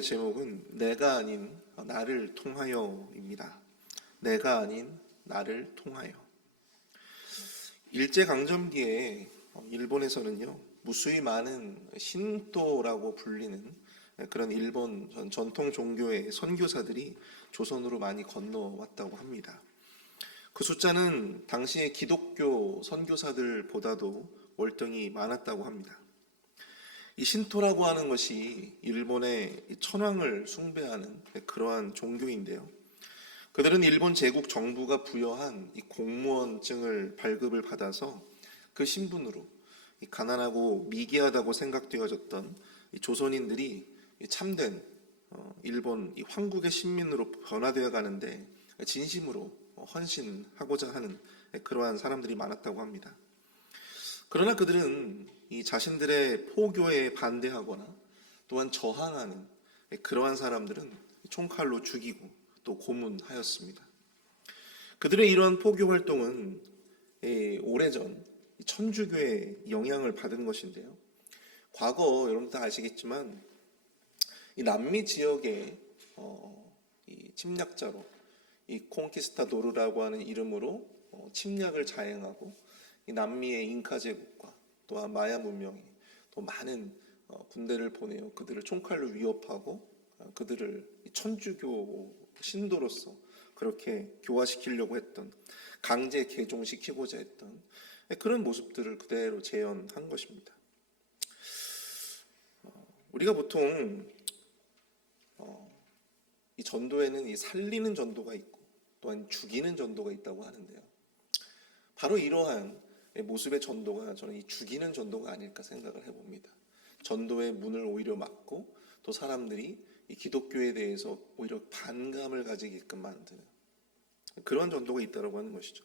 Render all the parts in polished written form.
본문의 제목은 내가 아닌 나를 통하여입니다. 내가 아닌 나를 통하여. 일제강점기에 일본에서는요, 무수히 많은 신도라고 불리는 그런 일본 전통 종교의 선교사들이 조선으로 많이 건너왔다고 합니다. 그 숫자는 당시의 기독교 선교사들보다도 월등히 많았다고 합니다. 이 신토라고 하는 것이 일본의 천황을 숭배하는 그러한 종교인데요. 그들은 일본 제국 정부가 부여한 이 공무원증을 발급을 받아서 그 신분으로 이 가난하고 미개하다고 생각되어졌던 이 조선인들이 참된 일본 이 황국의 신민으로 변화되어 가는데 진심으로 헌신하고자 하는 그러한 사람들이 많았다고 합니다. 그러나 그들은 이 자신들의 포교에 반대하거나 또한 저항하는 그러한 사람들은 총칼로 죽이고 또 고문하였습니다. 그들의 이러한 포교 활동은 오래전 천주교의 영향을 받은 것인데요. 과거 여러분 다 아시겠지만 이 남미 지역의 이 침략자로 이 콩키스타도르라고 하는 이름으로 침략을 자행하고 이 남미의 잉카 제국과 또한 마야 문명이 또 많은 군대를 보내어 그들을 총칼로 위협하고 그들을 천주교 신도로서 그렇게 교화시키려고 했던, 강제 개종시키고자 했던 그런 모습들을 그대로 재현한 것입니다. 우리가 보통 이 전도에는 이 살리는 전도가 있고 또한 죽이는 전도가 있다고 하는데요. 바로 이러한 모습의 전도가 저는 이 죽이는 전도가 아닐까 생각을 해봅니다. 전도의 문을 오히려 막고 또 사람들이 이 기독교에 대해서 오히려 반감을 가지게끔 만드는 그런 전도가 있다고 하는 것이죠.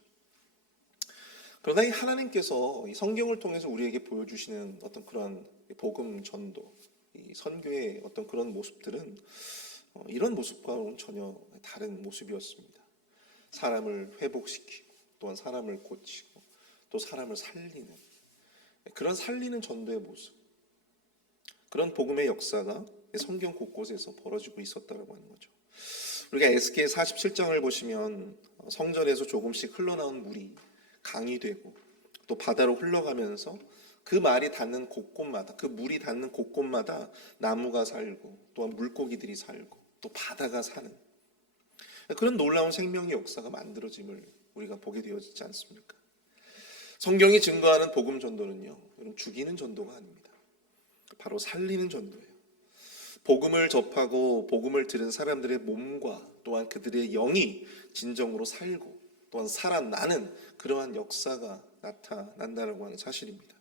그러나 이 하나님께서 이 성경을 통해서 우리에게 보여주시는 어떤 그런 복음 전도, 이 선교의 어떤 그런 모습들은 이런 모습과는 전혀 다른 모습이었습니다. 사람을 회복시키고 또한 사람을 고치고 또 사람을 살리는 그런 살리는 전도의 모습, 그런 복음의 역사가 성경 곳곳에서 벌어지고 있었다고 하는 거죠. 우리가 에스겔 47장을 보시면 성전에서 조금씩 흘러나온 물이 강이 되고 또 바다로 흘러가면서 그 말이 닿는 곳곳마다, 그 물이 닿는 곳곳마다 나무가 살고 또한 물고기들이 살고 또 바다가 사는 그런 놀라운 생명의 역사가 만들어짐을 우리가 보게 되어지지 않습니까? 성경이 증거하는 복음 전도는요, 죽이는 전도가 아닙니다. 바로 살리는 전도예요. 복음을 접하고 복음을 들은 사람들의 몸과 또한 그들의 영이 진정으로 살고 또한 살아나는 그러한 역사가 나타난다라고 하는 사실입니다.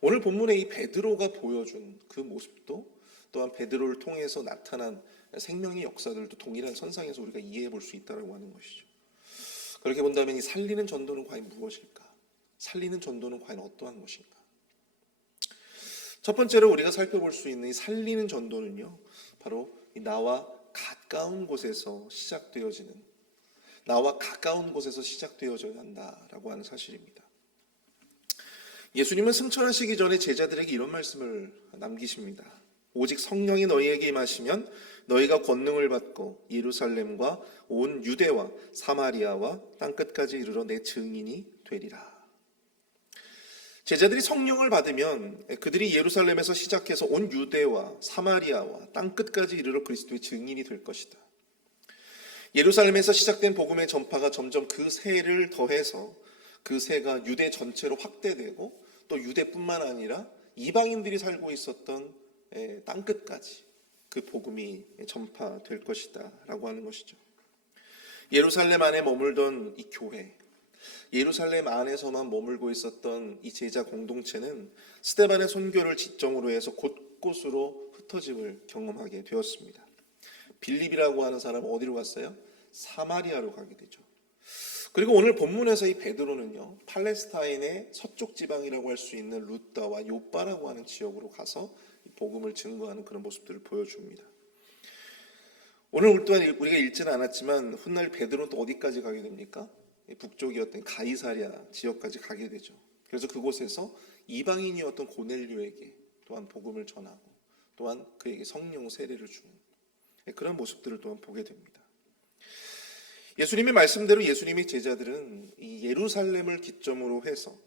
오늘 본문의 이 베드로가 보여준 그 모습도 또한 베드로를 통해서 나타난 생명의 역사들도 동일한 선상에서 우리가 이해해 볼 수 있다고 하는 것이죠. 그렇게 본다면 이 살리는 전도는 과연 무엇일까? 살리는 전도는 과연 어떠한 것인가? 첫 번째로 우리가 살펴볼 수 있는 이 살리는 전도는요, 바로 이 나와 가까운 곳에서 시작되어지는, 나와 가까운 곳에서 시작되어져야 한다라고 하는 사실입니다. 예수님은 승천하시기 전에 제자들에게 이런 말씀을 남기십니다. 오직 성령이 너희에게 임하시면 너희가 권능을 받고 예루살렘과 온 유대와 사마리아와 땅끝까지 이르러 내 증인이 되리라. 제자들이 성령을 받으면 그들이 예루살렘에서 시작해서 온 유대와 사마리아와 땅끝까지 이르러 그리스도의 증인이 될 것이다. 예루살렘에서 시작된 복음의 전파가 점점 그 세를 더해서 그 세가 유대 전체로 확대되고 또 유대뿐만 아니라 이방인들이 살고 있었던 땅끝까지 그 복음이 전파될 것이다 라고 하는 것이죠. 예루살렘 안에 머물던 이 교회, 예루살렘 안에서만 머물고 있었던 이 제자 공동체는 스데반의 선교를 지점으로 해서 곳곳으로 흩어짐을 경험하게 되었습니다. 빌립이라고 하는 사람은 어디로 갔어요? 사마리아로 가게 되죠. 그리고 오늘 본문에서 이 베드로는요, 팔레스타인의 서쪽 지방이라고 할 수 있는 루다와 요빠라고 하는 지역으로 가서 복음을 증거하는 그런 모습들을 보여줍니다. 오늘 또한 우리가 읽지는 않았지만 훗날 베드로는 또 어디까지 가게 됩니까? 북쪽이었던 가이사랴 지역까지 가게 되죠. 그래서 그곳에서 이방인이었던 고넬료에게 또한 복음을 전하고 또한 그에게 성령 세례를 주는 그런 모습들을 또한 보게 됩니다. 예수님의 말씀대로 예수님의 제자들은 이 예루살렘을 기점으로 해서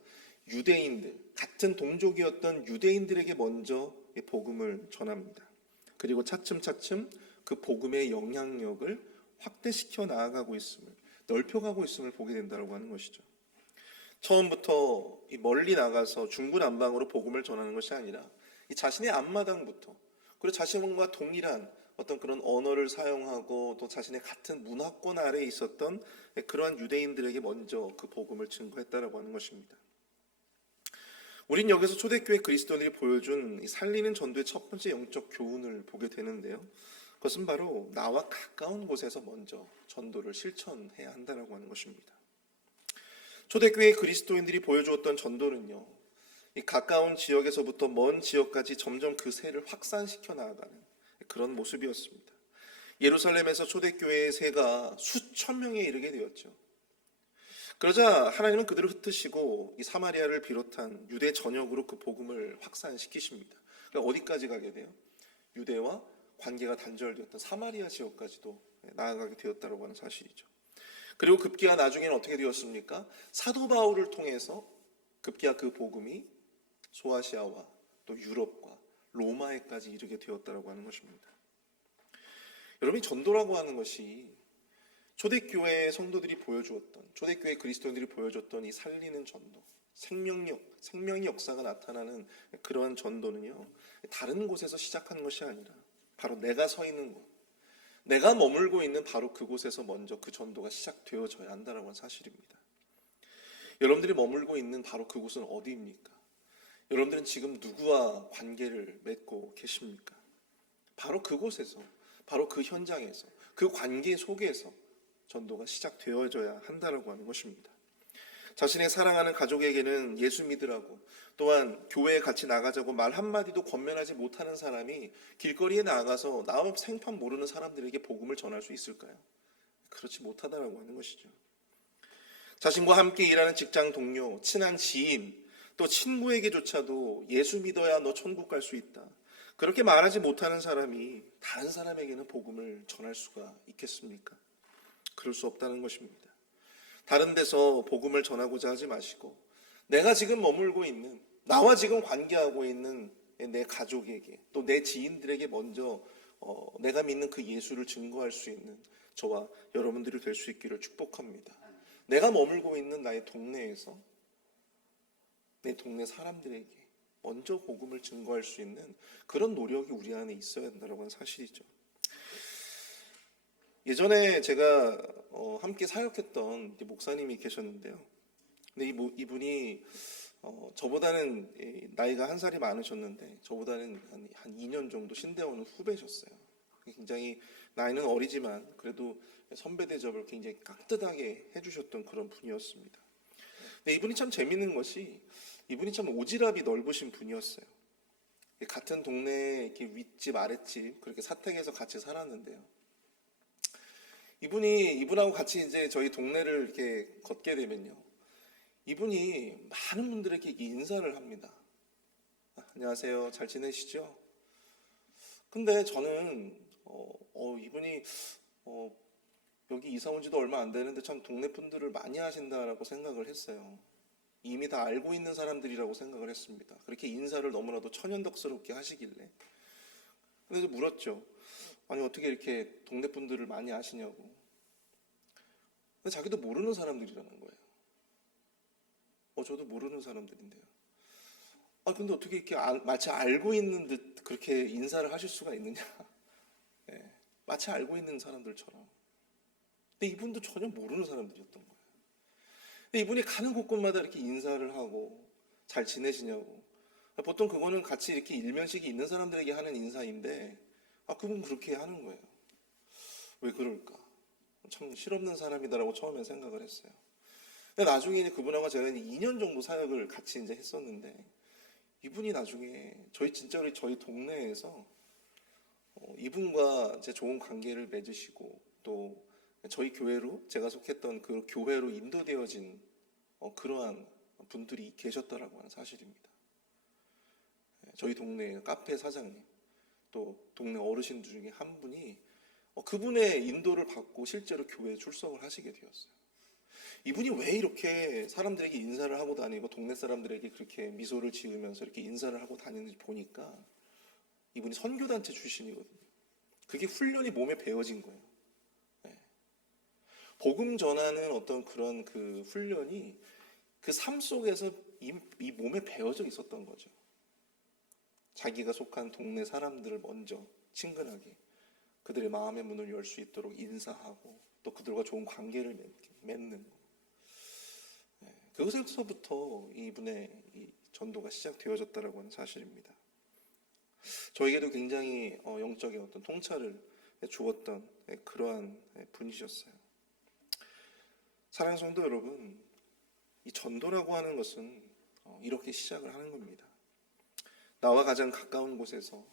유대인들, 같은 동족이었던 유대인들에게 먼저 복음을 전합니다. 그리고 차츰차츰 그 복음의 영향력을 확대시켜 나아가고 있음을, 넓혀가고 있음을 보게 된다고 하는 것이죠. 처음부터 멀리 나가서 중구난방으로 복음을 전하는 것이 아니라 이 자신의 앞마당부터, 그리고 자신과 동일한 어떤 그런 언어를 사용하고 또 자신의 같은 문화권 아래에 있었던 그러한 유대인들에게 먼저 그 복음을 증거했다라고 하는 것입니다. 우린 여기서 초대교회 그리스도인들이 보여준 이 살리는 전도의 첫 번째 영적 교훈을 보게 되는데요. 그것은 바로 나와 가까운 곳에서 먼저 전도를 실천해야 한다라고 하는 것입니다. 초대교회 그리스도인들이 보여주었던 전도는요, 이 가까운 지역에서부터 먼 지역까지 점점 그 세를 확산시켜 나아가는 그런 모습이었습니다. 예루살렘에서 초대교회의 세가 수천 명에 이르게 되었죠. 그러자 하나님은 그들을 흩으시고 이 사마리아를 비롯한 유대 전역으로 그 복음을 확산시키십니다. 그러니까 어디까지 가게 돼요? 유대와 관계가 단절되었던 사마리아 지역까지도 나아가게 되었다고 하는 사실이죠. 그리고 급기야 나중에는 어떻게 되었습니까? 사도 바울을 통해서 급기야 그 복음이 소아시아와 또 유럽과 로마에까지 이르게 되었다고 하는 것입니다. 여러분이 전도라고 하는 것이 초대교회 성도들이 보여주었던, 초대교회 그리스도인들이 보여줬던 이 살리는 전도, 생명의 역사가 나타나는 그러한 전도는요, 다른 곳에서 시작한 것이 아니라 바로 내가 서 있는 곳, 내가 머물고 있는 바로 그곳에서 먼저 그 전도가 시작되어져야 한다는 사실입니다. 여러분들이 머물고 있는 바로 그곳은 어디입니까? 여러분들은 지금 누구와 관계를 맺고 계십니까? 바로 그곳에서, 바로 그 현장에서, 그 관계 속에서 전도가 시작되어져야 한다고 하는 것입니다. 자신의 사랑하는 가족에게는 예수 믿으라고, 또한 교회에 같이 나가자고 말 한마디도 권면하지 못하는 사람이 길거리에 나가서 나와 생판 모르는 사람들에게 복음을 전할 수 있을까요? 그렇지 못하다라고 하는 것이죠. 자신과 함께 일하는 직장 동료, 친한 지인, 또 친구에게조차도 예수 믿어야 너 천국 갈 수 있다, 그렇게 말하지 못하는 사람이 다른 사람에게는 복음을 전할 수가 있겠습니까? 그럴 수 없다는 것입니다. 다른 데서 복음을 전하고자 하지 마시고 내가 지금 머물고 있는, 나와 지금 관계하고 있는 내 가족에게, 또 내 지인들에게 먼저 내가 믿는 그 예수를 증거할 수 있는 저와 여러분들이 될 수 있기를 축복합니다. 내가 머물고 있는 나의 동네에서 내 동네 사람들에게 먼저 복음을 증거할 수 있는 그런 노력이 우리 안에 있어야 된다는 건 사실이죠. 예전에 제가 함께 사역했던 목사님이 계셨는데요. 근데 이분이 저보다는 나이가 한 살이 많으셨는데 저보다는 한 2년 정도 신대원 후배셨어요. 굉장히 나이는 어리지만 그래도 선배 대접을 굉장히 깍듯하게 해주셨던 그런 분이었습니다. 근데 이분이 참 재밌는 것이, 이분이 참 오지랖이 넓으신 분이었어요. 같은 동네에 이렇게 윗집 아랫집 그렇게 사택에서 같이 살았는데요. 이분하고 같이 이제 저희 동네를 이렇게 걷게 되면요, 이분이 많은 분들에게 인사를 합니다. 안녕하세요, 잘 지내시죠? 근데 저는 이분이 여기 이사 온 지도 얼마 안 되는데 참 동네 분들을 많이 하신다라고 생각을 했어요. 이미 다 알고 있는 사람들이라고 생각을 했습니다. 그렇게 인사를 너무나도 천연덕스럽게 하시길래. 그래서 물었죠. 아니 어떻게 이렇게 동네 분들을 많이 아시냐고. 근데 자기도 모르는 사람들이라는 거예요. 저도 모르는 사람들인데요. 근데 어떻게 이렇게 마치 알고 있는 듯 그렇게 인사를 하실 수가 있느냐. 네, 마치 알고 있는 사람들처럼. 근데 이분도 전혀 모르는 사람들이었던 거예요. 근데 이분이 가는 곳곳마다 이렇게 인사를 하고 잘 지내시냐고. 보통 그거는 같이 이렇게 일면식이 있는 사람들에게 하는 인사인데 그분 그렇게 하는 거예요. 왜 그럴까? 참 실없는 사람이다라고 처음에 생각을 했어요. 근데 나중에 이제 그분하고 제가 2년 정도 사역을 같이 이제 했었는데 이분이 나중에 진짜로 저희 동네에서 이분과 이제 좋은 관계를 맺으시고 또 저희 교회로, 제가 속했던 그 교회로 인도되어진 그러한 분들이 계셨다라고 하는 사실입니다. 저희 동네 카페 사장님, 또 동네 어르신들 중에 한 분이 그분의 인도를 받고 실제로 교회에 출석을 하시게 되었어요. 이분이 왜 이렇게 사람들에게 인사를 하고 다니고 동네 사람들에게 그렇게 미소를 지으면서 이렇게 인사를 하고 다니는지 보니까 이분이 선교단체 출신이거든요. 그게 훈련이 몸에 배어진 거예요. 네. 복음 전하는 어떤 그런 그 훈련이 그 삶 속에서 이 몸에 배어져 있었던 거죠. 자기가 속한 동네 사람들을 먼저 친근하게 그들의 마음의 문을 열 수 있도록 인사하고 또 그들과 좋은 관계를 맺는 거. 네. 그것에서부터 이분의 이 전도가 시작되어졌다라고 하는 사실입니다. 저에게도 굉장히 영적인 어떤 통찰을 주었던 그러한 분이셨어요. 사랑하는 성도 여러분, 이 전도라고 하는 것은 이렇게 시작을 하는 겁니다. 나와 가장 가까운 곳에서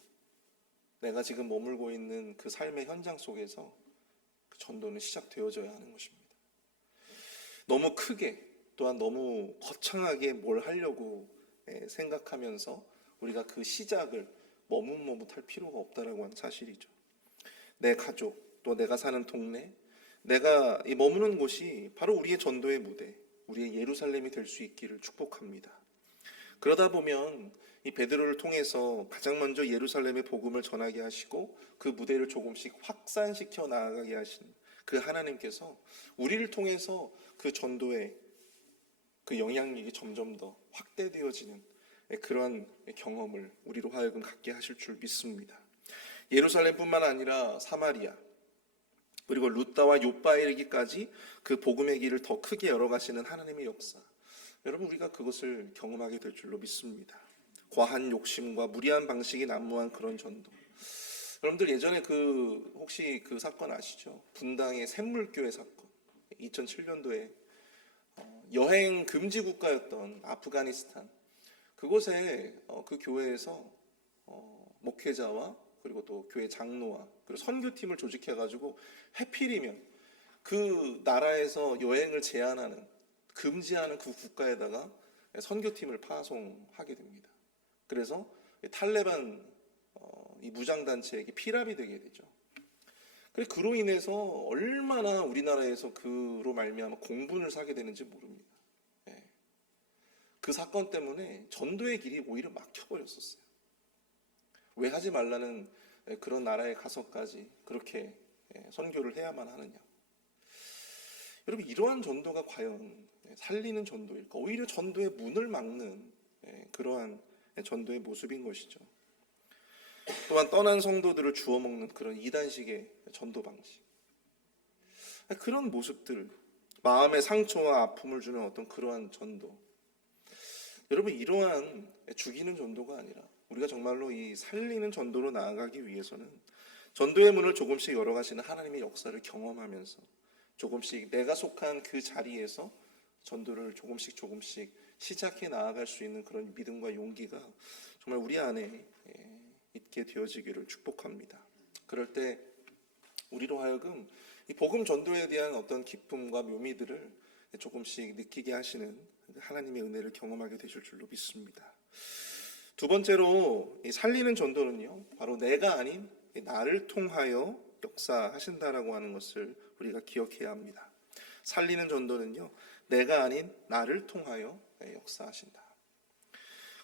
내가 지금 머물고 있는 그 삶의 현장 속에서 그 전도는 시작되어져야 하는 것입니다. 너무 크게 또한 너무 거창하게 뭘 하려고 생각하면서 우리가 그 시작을 머뭇머뭇할 필요가 없다라고 하는 사실이죠. 내 가족, 또 내가 사는 동네, 내가 머무는 곳이 바로 우리의 전도의 무대, 우리의 예루살렘이 될 수 있기를 축복합니다. 그러다 보면 이 베드로를 통해서 가장 먼저 예루살렘의 복음을 전하게 하시고 그 무대를 조금씩 확산시켜 나아가게 하신 그 하나님께서 우리를 통해서 그 전도의 그 영향력이 점점 더 확대되어지는 그러한 경험을 우리로 하여금 갖게 하실 줄 믿습니다. 예루살렘뿐만 아니라 사마리아 그리고 루다와 요바에 이르기까지 그 복음의 길을 더 크게 열어가시는 하나님의 역사, 여러분 우리가 그것을 경험하게 될 줄로 믿습니다. 과한 욕심과 무리한 방식이 난무한 그런 전도. 여러분들 예전에 혹시 그 사건 아시죠? 분당의 샘물교회 사건. 2007년도에 여행 금지 국가였던 아프가니스탄, 그곳에 그 교회에서 목회자와 그리고 또 교회 장로와 그리고 선교팀을 조직해가지고 해필이면 그 나라에서 여행을 제한하는, 금지하는 그 국가에다가 선교팀을 파송하게 됩니다. 그래서 탈레반 이 무장단체에게 피랍이 되게 되죠. 그로 인해서 얼마나 우리나라에서 그로 말미암아 공분을 사게 되는지 모릅니다. 그 사건 때문에 전도의 길이 오히려 막혀버렸었어요. 왜 하지 말라는 그런 나라에 가서까지 그렇게 선교를 해야만 하느냐. 여러분 이러한 전도가 과연 살리는 전도일까? 오히려 전도의 문을 막는 그러한 전도의 모습인 것이죠. 또한 떠난 성도들을 주워먹는 그런 이단식의 전도 방식, 그런 모습들, 마음의 상처와 아픔을 주는 어떤 그러한 전도, 여러분 이러한 죽이는 전도가 아니라 우리가 정말로 이 살리는 전도로 나아가기 위해서는 전도의 문을 조금씩 열어가시는 하나님의 역사를 경험하면서 조금씩 내가 속한 그 자리에서 전도를 조금씩 시작해 나아갈 수 있는 그런 믿음과 용기가 정말 우리 안에 있게 되어지기를 축복합니다. 그럴 때 우리로 하여금 이 복음 전도에 대한 어떤 기쁨과 묘미들을 조금씩 느끼게 하시는 하나님의 은혜를 경험하게 되실 줄로 믿습니다. 두 번째로 이 살리는 전도는요, 바로 내가 아닌 나를 통하여 역사하신다라고 하는 것을 우리가 기억해야 합니다. 살리는 전도는요, 내가 아닌 나를 통하여 역사하신다.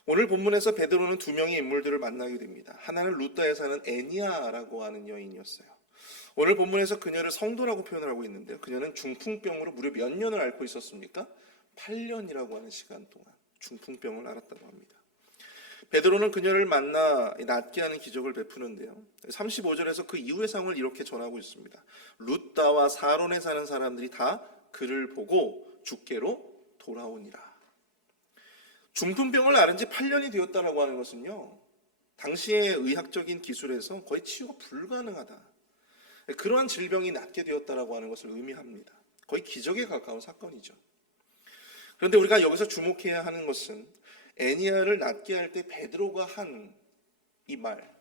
오늘 본문에서 베드로는 두 명의 인물들을 만나게 됩니다. 하나는 루다에 사는 애니아라고 하는 여인이었어요. 오늘 본문에서 그녀를 성도라고 표현을 하고 있는데요, 그녀는 중풍병으로 무려 몇 년을 앓고 있었습니까? 8년이라고 하는 시간 동안 중풍병을 앓았다고 합니다. 베드로는 그녀를 만나 낫게 하는 기적을 베푸는데요, 35절에서 그 이후의 상황을 이렇게 전하고 있습니다. 루다와 사론에 사는 사람들이 다 그를 보고 주께로 돌아오니라. 중풍병을 앓은 지 8년이 되었다라고 하는 것은요, 당시의 의학적인 기술에서 거의 치유가 불가능하다, 그러한 질병이 낫게 되었다라고 하는 것을 의미합니다. 거의 기적에 가까운 사건이죠. 그런데 우리가 여기서 주목해야 하는 것은 애니아를 낫게 할 때 베드로가 한 이 말,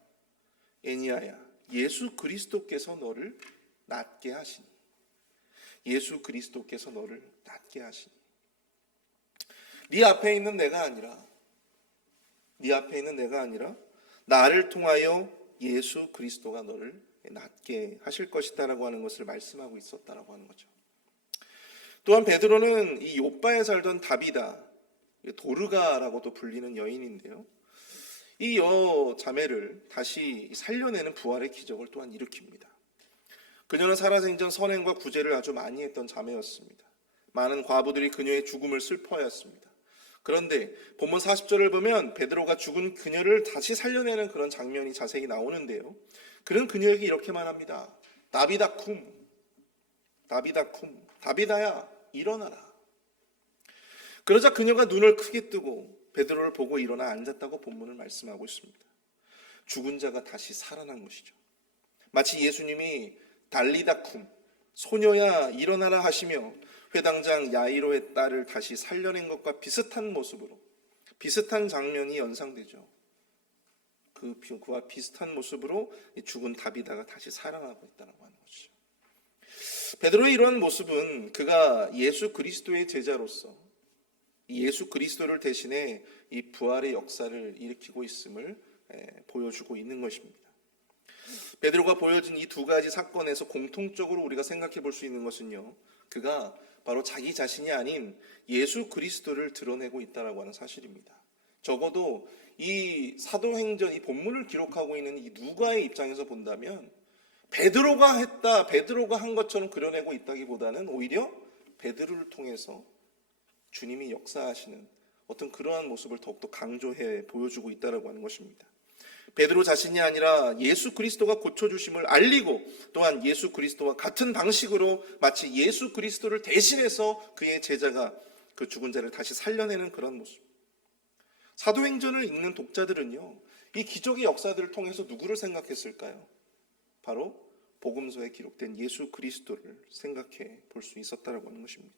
애니아야, 예수 그리스도께서 너를 낫게 하시니, 예수 그리스도께서 너를 낫게 하시니. 네 앞에 있는 내가 아니라 나를 통하여 예수 그리스도가 너를 낫게 하실 것이다라고 하는 것을 말씀하고 있었다라고 하는 거죠. 또한 베드로는 이 욥바에 살던 다비다, 도르가라고도 불리는 여인인데요. 이 자매를 다시 살려내는 부활의 기적을 또한 일으킵니다. 그녀는 살아생전 선행과 구제를 아주 많이 했던 자매였습니다. 많은 과부들이 그녀의 죽음을 슬퍼하였습니다. 그런데 본문 40절을 보면 베드로가 죽은 그녀를 다시 살려내는 그런 장면이 자세히 나오는데요. 그는 그녀에게 이렇게 말합니다. 다비다쿰, 다비다쿰, 다비다야 일어나라. 그러자 그녀가 눈을 크게 뜨고 베드로를 보고 일어나 앉았다고 본문을 말씀하고 있습니다. 죽은 자가 다시 살아난 것이죠. 마치 예수님이 달리다쿰, 소녀야 일어나라 하시며 회당장 야이로의 딸을 다시 살려낸 것과 비슷한 모습으로, 비슷한 장면이 연상되죠. 그와 비슷한 모습으로 죽은 다비다가 다시 살아나고 있다고 하는 것이죠. 베드로의 이러한 모습은 그가 예수 그리스도의 제자로서 예수 그리스도를 대신해 이 부활의 역사를 일으키고 있음을 보여주고 있는 것입니다. 베드로가 보여준 이 두 가지 사건에서 공통적으로 우리가 생각해 볼 수 있는 것은요, 그가 바로 자기 자신이 아닌 예수 그리스도를 드러내고 있다라고 하는 사실입니다. 적어도 이 사도행전, 이 본문을 기록하고 있는 이 누가의 입장에서 본다면 베드로가 했다, 베드로가 한 것처럼 그려내고 있다기보다는 오히려 베드로를 통해서 주님이 역사하시는 어떤 그러한 모습을 더욱더 강조해 보여주고 있다라고 하는 것입니다. 베드로 자신이 아니라 예수 그리스도가 고쳐주심을 알리고 또한 예수 그리스도와 같은 방식으로 마치 예수 그리스도를 대신해서 그의 제자가 그 죽은 자를 다시 살려내는 그런 모습. 사도행전을 읽는 독자들은요, 이 기적의 역사들을 통해서 누구를 생각했을까요? 바로 복음서에 기록된 예수 그리스도를 생각해 볼 수 있었다라고 하는 것입니다.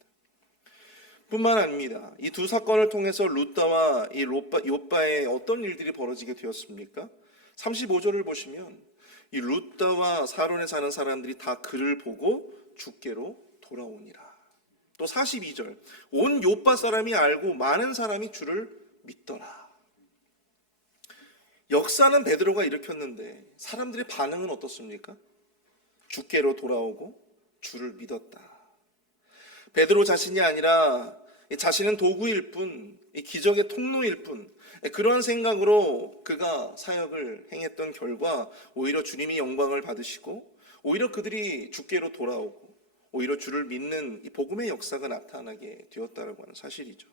뿐만 아닙니다. 이 두 사건을 통해서 룻다와 이 욥바에 어떤 일들이 벌어지게 되었습니까? 35절을 보시면 이 룻다와 사론에 사는 사람들이 다 그를 보고 주께로 돌아오니라. 또 42절, 온 욥바 사람이 알고 많은 사람이 주를 믿더라. 역사는 베드로가 일으켰는데 사람들의 반응은 어떻습니까? 주께로 돌아오고 주를 믿었다. 베드로 자신이 아니라 자신은 도구일 뿐, 기적의 통로일 뿐, 그런 생각으로 그가 사역을 행했던 결과 오히려 주님이 영광을 받으시고 오히려 그들이 주께로 돌아오고 오히려 주를 믿는 이 복음의 역사가 나타나게 되었다라고 하는 사실이죠.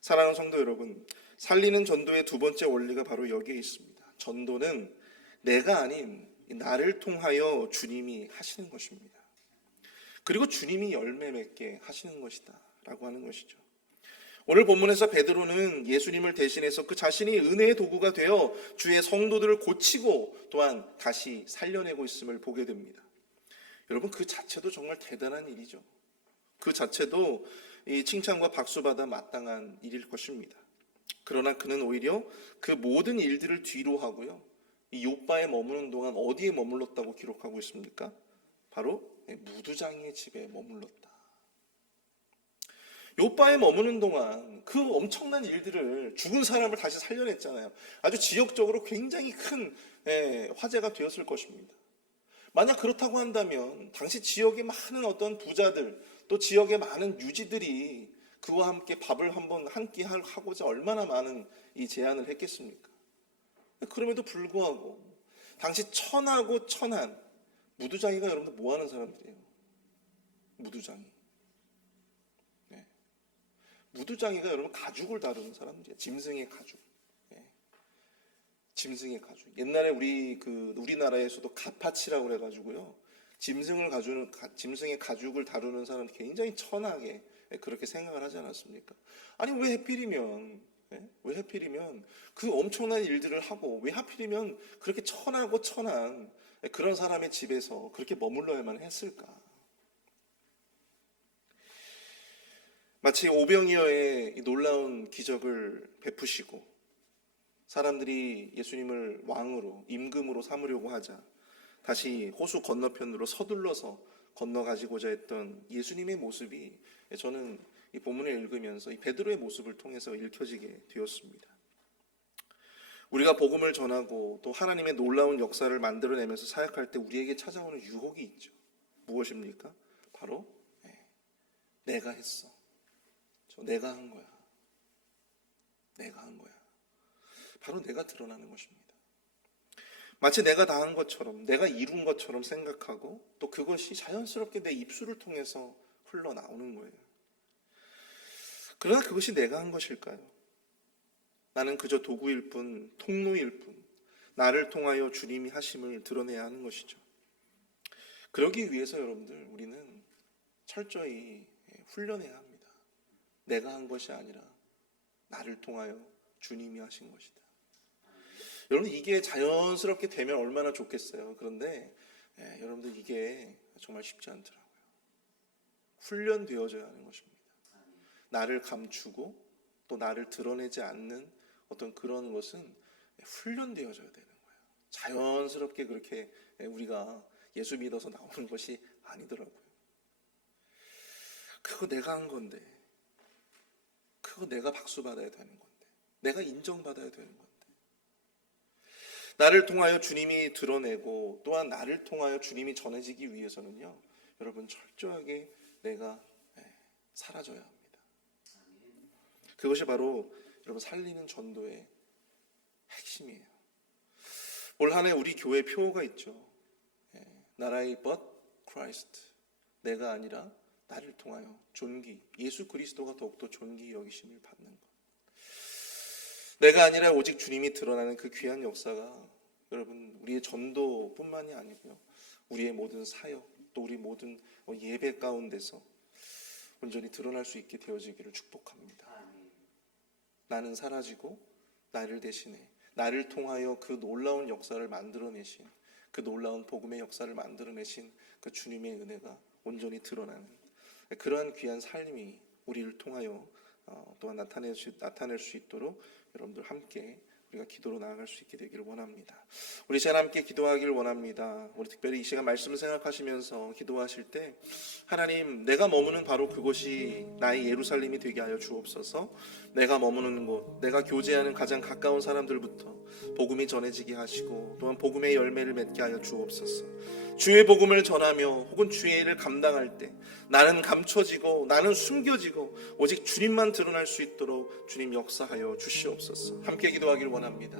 사랑하는 성도 여러분, 살리는 전도의 두 번째 원리가 바로 여기에 있습니다. 전도는 내가 아닌 나를 통하여 주님이 하시는 것입니다. 그리고 주님이 열매 맺게 하시는 것이다 라고 하는 것이죠. 오늘 본문에서 베드로는 예수님을 대신해서 그 자신이 은혜의 도구가 되어 주의 성도들을 고치고 또한 다시 살려내고 있음을 보게 됩니다. 여러분, 그 자체도 정말 대단한 일이죠. 그 자체도 이 칭찬과 박수받아 마땅한 일일 것입니다. 그러나 그는 오히려 그 모든 일들을 뒤로 하고요, 이 욥바에 머무는 동안 어디에 머물렀다고 기록하고 있습니까? 바로 무두장이의 집에 머물렀다. 욥바에 머무는 동안 그 엄청난 일들을, 죽은 사람을 다시 살려냈잖아요. 아주 지역적으로 굉장히 큰 화제가 되었을 것입니다. 만약 그렇다고 한다면 당시 지역의 많은 어떤 부자들, 또 지역의 많은 유지들이 그와 함께 밥을 한번 한 끼 하고자 얼마나 많은 이 제안을 했겠습니까? 그럼에도 불구하고 당시 천하고 천한 무두장이가 여러분들 뭐 하는 사람들이에요? 무두장이. 네. 무두장이가 여러분 가죽을 다루는 사람들이에요. 짐승의 가죽. 네. 짐승의 가죽. 옛날에 우리나라에서도 가파치라고 그래가지고요, 짐승의 가죽을 다루는 사람 굉장히 천하게 그렇게 생각을 하지 않았습니까? 아니 왜 하필이면 그 엄청난 일들을 하고 왜 하필이면 그렇게 천하고 천한 그런 사람의 집에서 그렇게 머물러야만 했을까? 마치 오병이어의 놀라운 기적을 베푸시고 사람들이 예수님을 왕으로, 임금으로 삼으려고 하자 다시 호수 건너편으로 서둘러서 건너가지고자 했던 예수님의 모습이 저는 이 본문을 읽으면서 이 베드로의 모습을 통해서 읽혀지게 되었습니다. 우리가 복음을 전하고 또 하나님의 놀라운 역사를 만들어내면서 사역할 때 우리에게 찾아오는 유혹이 있죠. 무엇입니까? 바로 내가 했어. 내가 한 거야. 내가 한 거야. 바로 내가 드러나는 것입니다. 마치 내가 다 한 것처럼, 내가 이룬 것처럼 생각하고 또 그것이 자연스럽게 내 입술을 통해서 흘러나오는 거예요. 그러나 그것이 내가 한 것일까요? 나는 그저 도구일 뿐, 통로일 뿐, 나를 통하여 주님이 하심을 드러내야 하는 것이죠. 그러기 위해서 여러분들, 우리는 철저히 훈련해야 합니다. 내가 한 것이 아니라 나를 통하여 주님이 하신 것이다. 여러분, 이게 자연스럽게 되면 얼마나 좋겠어요. 그런데 여러분들, 이게 정말 쉽지 않더라고요. 훈련되어져야 하는 것입니다. 나를 감추고 또 나를 드러내지 않는 어떤 그런 것은 훈련되어져야 되는 거예요. 자연스럽게 그렇게 우리가 예수 믿어서 나오는 것이 아니더라고요. 그거 내가 한 건데, 그거 내가 박수 받아야 되는 건데, 내가 인정받아야 되는 건데, 나를 통하여 주님이 드러내고 또한 나를 통하여 주님이 전해지기 위해서는요, 여러분, 철저하게 내가 사라져야 합니다. 그것이 바로 여러분 살리는 전도의 핵심이에요. 올 한 해 우리 교회 표어가 있죠. 나라의 but Christ, 내가 아니라 나를 통하여 존귀, 예수 그리스도가 더욱더 존귀 여기심을 받는 것. 내가 아니라 오직 주님이 드러나는 그 귀한 역사가 여러분 우리의 전도뿐만이 아니고요, 우리의 모든 사역, 또 우리 모든 예배 가운데서 온전히 드러날 수 있게 되어지기를 축복합니다. 나는 사라지고 나를 대신해 나를 통하여 그 놀라운 역사를 만들어내신, 그 놀라운 복음의 역사를 만들어내신 그 주님의 은혜가 온전히 드러나는 그러한 귀한 삶이 우리를 통하여 또한 나타낼 수 있도록 여러분들 함께 우리가 기도로 나아갈 수 있게 되기를 원합니다. 우리 시간 함께 기도하기를 원합니다. 우리 특별히 이 시간 말씀을 생각하시면서 기도하실 때, 하나님, 내가 머무는 바로 그곳이 나의 예루살렘이 되게 하여 주옵소서. 내가 머무는 곳, 내가 교제하는 가장 가까운 사람들부터 복음이 전해지게 하시고 또한 복음의 열매를 맺게 하여 주옵소서. 주의 복음을 전하며 혹은 주의 일을 감당할 때 나는 감춰지고 나는 숨겨지고 오직 주님만 드러날 수 있도록 주님 역사하여 주시옵소서. 함께 기도하기를 원합니다.